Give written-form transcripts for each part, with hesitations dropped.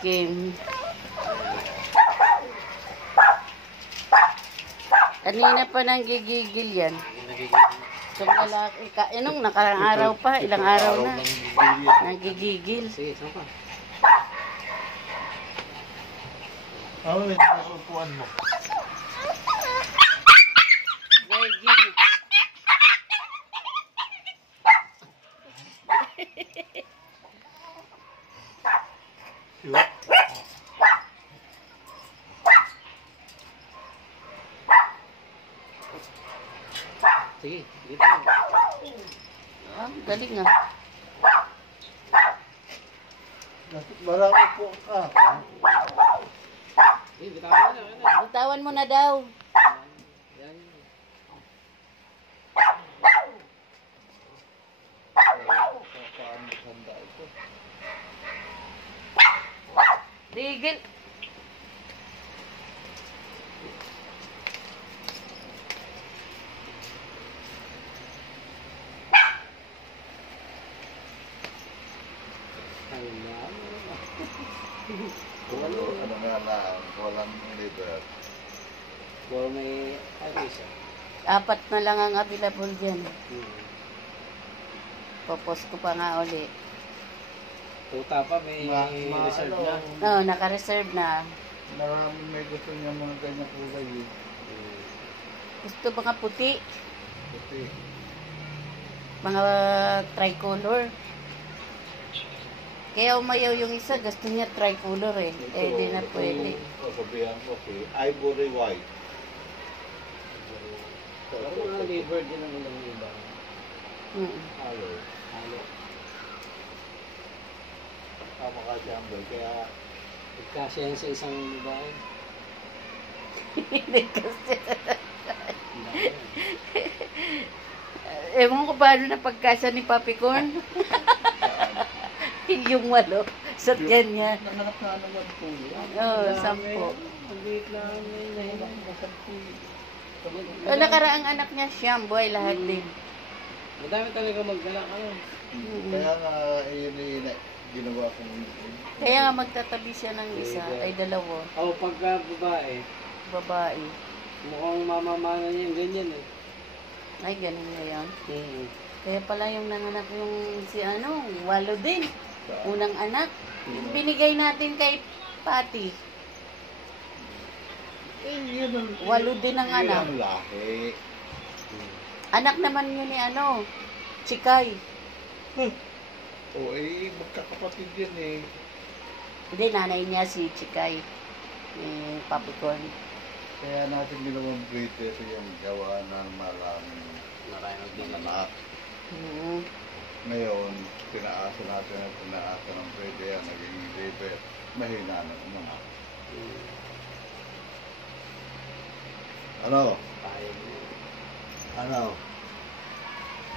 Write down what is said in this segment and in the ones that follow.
tikim. Kanina pa nang gigigil yan. Itong lalaki, nung nakarang araw pa, ilang araw na. Nagigigil. Sige, saan pa? May nasupuan mo. Gigil. Diba? Sige, dito. Galing nga. Marami po ka. Bitawan mo na. Bitawan mo na daw. Yan. Tigil. Ano nga lang, walang liver. Puro may isa. 4 na lang ang available dyan. Hmm. Popos ko pa nga uli. Tuta pa, may reserve na. Oo, naka-reserve na. Maraming may gusto niya mga ganyan kulay eh. Gusto mga puti. Kasi Mga tricolor. Kaya umayaw yung isa, gusto niya tricolor eh. Eh, di na pwede. sabihan ko si Ivory White. Pero mga liver din ang ilang iba. Halo. Halo. Tama ka Jambel. Kaya Pagkasya yan sa isang babae. Hindi kasi. Ewan ko paano na pagkasa ni Papi Corn. Yung 8 sa tiyan niya. nanganap na naman po yan. Oo, 10. Maliit lang ngayon. Wala karaang anak niya, siyam, buhay lahat din. Madami talaga magdala ka. Kaya nga yun ginawa ko Kaya nga magtatabi siya ng isa, ay 2, O pagka babae, babae. mukhang mamamana niya yung ganyan eh. Ay, ganun na yan. Kaya pala yung nanganak yung si 8 din. Unang anak. Yung binigay natin kay Pati. 8 din ang anak. Ang lahi. Anak naman yun ni Chikay. O magkakapatid yan eh. Hindi, nanay niya si Chikay. Ni Papi Corn. Kaya natin ginawang breeder yung gawa ng maraming anak. Ngayon, pinaasa natin ang pinaasa ng breeder, naging breeder, mahina na umanak. Ano?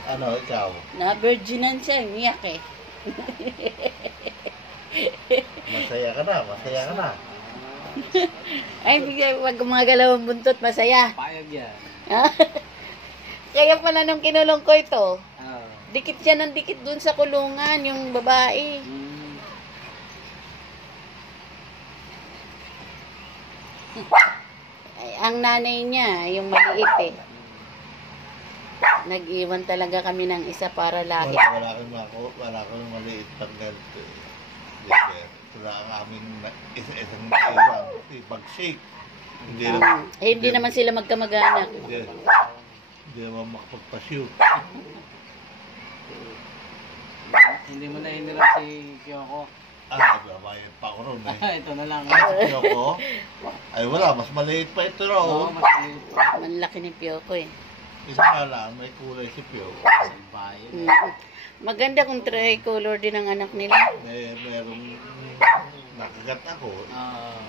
Ano, ikaw? Na-virginan siya, umiyak eh. Masaya ka na. Ay, wag gumagalaw ang buntot, masaya. Payag yan. Kaya pala nung kinulong ko ito, Ah. dikit siya ng dikit dun sa kulungan, yung babae. Ay, ang nanay niya, yung maliit eh. Nag-iwan talaga kami ng isa para lahi. Wala kang maliit tanggal. Wala ang aming isang naiwan. Pag-shake. Hindi naman sila magkamag-anak. Hindi naman makapagpashoot. Hindi mo na hinirap si Kyoko. Nagbabayad pa ako ron eh. Ito na lang. Kyoko? Ay wala, mas maliit pa ito raw. Oo, mas maliit pa. Manlaki ni Piyoko eh. Isa nga lang, may kulay si Kyoko. Bayan. Maganda kung tricolor din ang anak nila. Merong nakagat ako. Ah.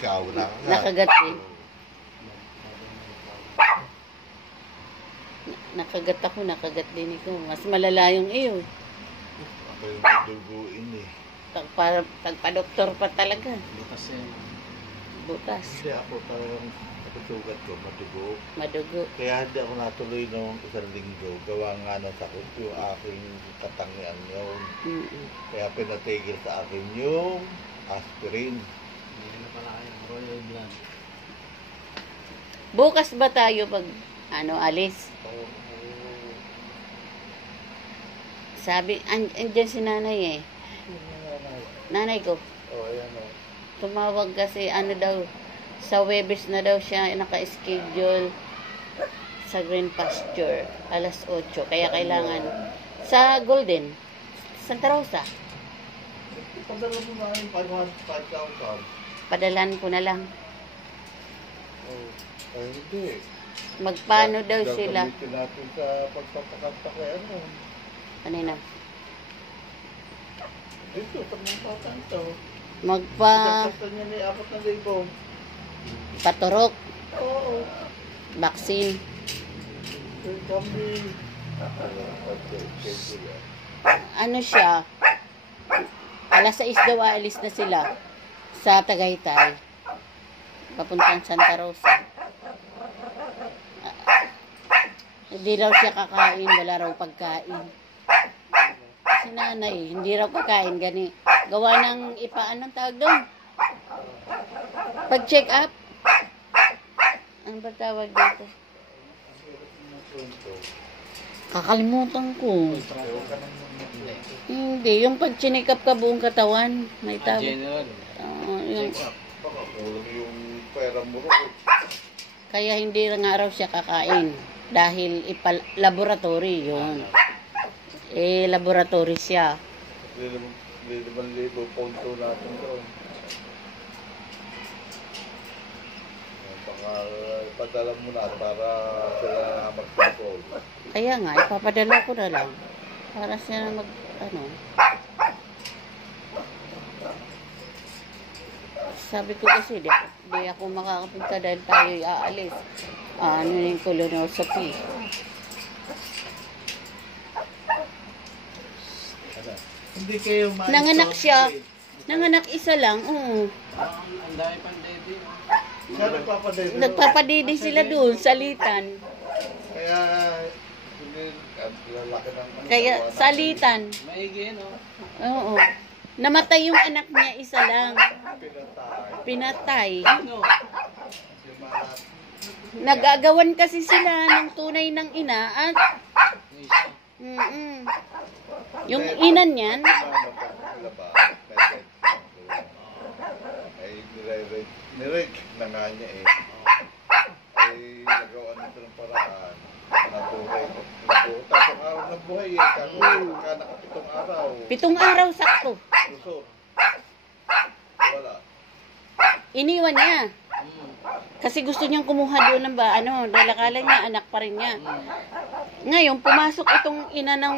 Ikaw nakagat. Nakagat din. Nakagat ako, nakagat din ikaw. Mas malala yung iyo. Ako yung maduguin eh. Tagpa-doktor pa talaga. Butas yan. Butas. Kasi ako parang nakasugat ko, Madugo. Kaya hindi ako natuloy noong 1 linggo. Gawa nga ng sakit yung aking katangian yun. Kaya pinatigil sa akin yung aspirin. Hindi na pala kayo. Royal blood. Bukas ba tayo pag, alis? Sabi, andyan si nanay eh. Nanay ko. Ayan o. Tumawag kasi, daw, sa Webes na daw siya naka-schedule sa Green Pasture, alas 8. Kaya kailangan, sa Golden, Santa Rosa. Padala mo na yung 5,000. Padalan ko na lang. Oh. Ay, hindi. Magpaano daw sila? Gagamitin natin sa pagpapakanta kay Ano na? Dito, sa mga patanta. Magpa Gagamitin niya ni 4,000. paturok, Oo. vaccine. Kami. Ano siya? Alas 6 daw aalis na sila sa Tagaytay. Papuntang Santa Rosa. Hindi raw siya kakain, wala raw pagkain. Si nanay, hindi raw kakain gani. Gawa ng anong tawag doon? Pag-check up. Ano ba tawag dito? Kakalimutan ko. Hindi, yung pag-check up ka buong katawan. May tawag. General. Yung, Baka kulang yung pera mo ro. kaya hindi nga raw siya kakain. Dahil laboratory yun. Laboratory siya. 5,000 ponto natin doon. Baka padala mo na para sila mag-control. Kaya nga, ipapadala ko na lang. Para siya na Sabi ko kasi, di ako makakapunta dahil tayo aalis. Yung colonoscopy. Hindi kayo Nanganak siya. Nanganak isa lang, oo. Ang dami pang baby. Siya nagpapadede. Nagpapadidi sila doon, salitan. Kaya, hindi, lalaki ng Kaya, salitan. Maigi, no? Oo. Namatay yung anak niya, isa lang. pinatay. Pinatay. Ano? Yung mga Nagagawan kasi sila ng tunay ng ina at Yung isa. yung ina niyan, sila ba? Ay, nirate na nga niya eh. Ay, nagawa nito ng paraan. Nabuhay. Tapos araw ng buhay eh. Kaka nakapitong araw. 7 araw sakto. Lusot. Wala. Iniwan niya. Kasi gusto niyang kumuha doon ng dahil akala niya anak pa rin niya. Ngayon, pumasok itong ina ng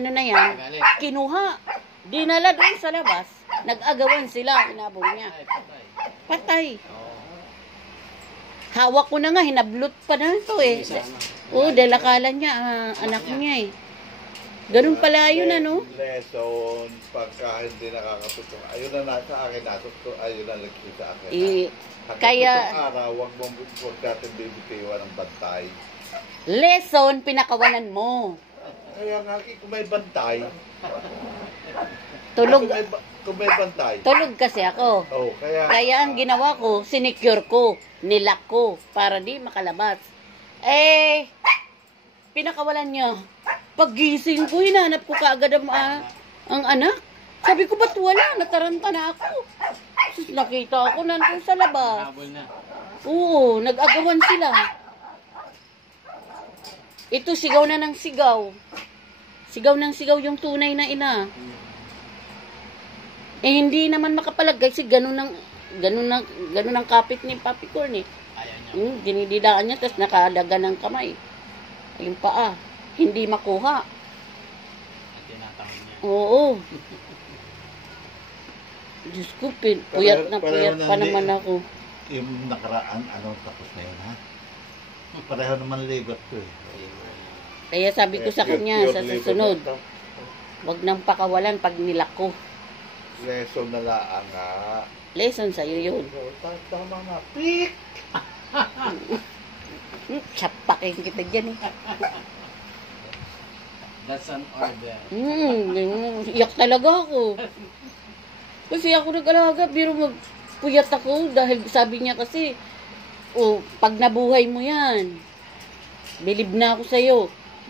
na yan, kinuha. Dinala doon sa labas. Nag-agawan sila, inabol niya. Ay, patay. Patay. Hawak ko na nga, hinablot pa na ito eh. Oo, dahil akala niya, anak niya eh. Ganun pala yun, Lesson, pagka hindi nakakatutong. Ayun na nasa akin, ayun na lagsi sa akin. Kaya, Araw, huwag natin bibitiwan ng bantay. lesson, pinakawalan mo. Kaya nga, kung may bantay, Tulog, kung may bantay. tulog kasi ako. Oh, Kaya ang ginawa ko, sinecure ko, nilock ko, para di makalabas. Pinakawalan niya. Paggising ko, hinanap ko kaagad ang anak. Sabi ko, ba't wala? Nataranta na ako. Sus, nakita ako nandun sa labas. Habol na. Oo, nag-agawan sila. Ito, sigaw na ng sigaw. Sigaw ng sigaw yung tunay na ina. Hindi naman makapalagay kasi ganun ang kapit ni Papi Corn eh. Ayaw niya. Dinididaan niya, tapos nakadaga ng kamay. Yung paa. Hindi makuha. At tinatawag niya. Oo. Diyos ko, puyat pa naman ako. Yung nakaraan, tapos na yun, ha? Pareho naman libat ko eh. Kaya sabi ko sa kanya, sa susunod, wag nang pakawalan pag nilak ko. Lesson na lang nga. Lesson sa'yo yun. Tama nga. Pik! Tsapakin kita dyan eh. That's an order. Iyak talaga ako. Kasi ako nag-alaga, biro magpuyat ako dahil sabi niya kasi, pag nabuhay mo yan, believe na ako sa'yo.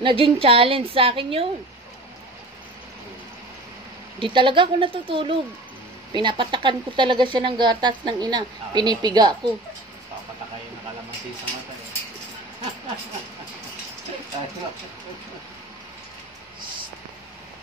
Naging challenge sa akin yun. Di talaga ako natutulog. Pinapatakan ko talaga siya ng gatas ng ina. Pinipiga ko. Papatakay yung nakalamansi sa mata eh.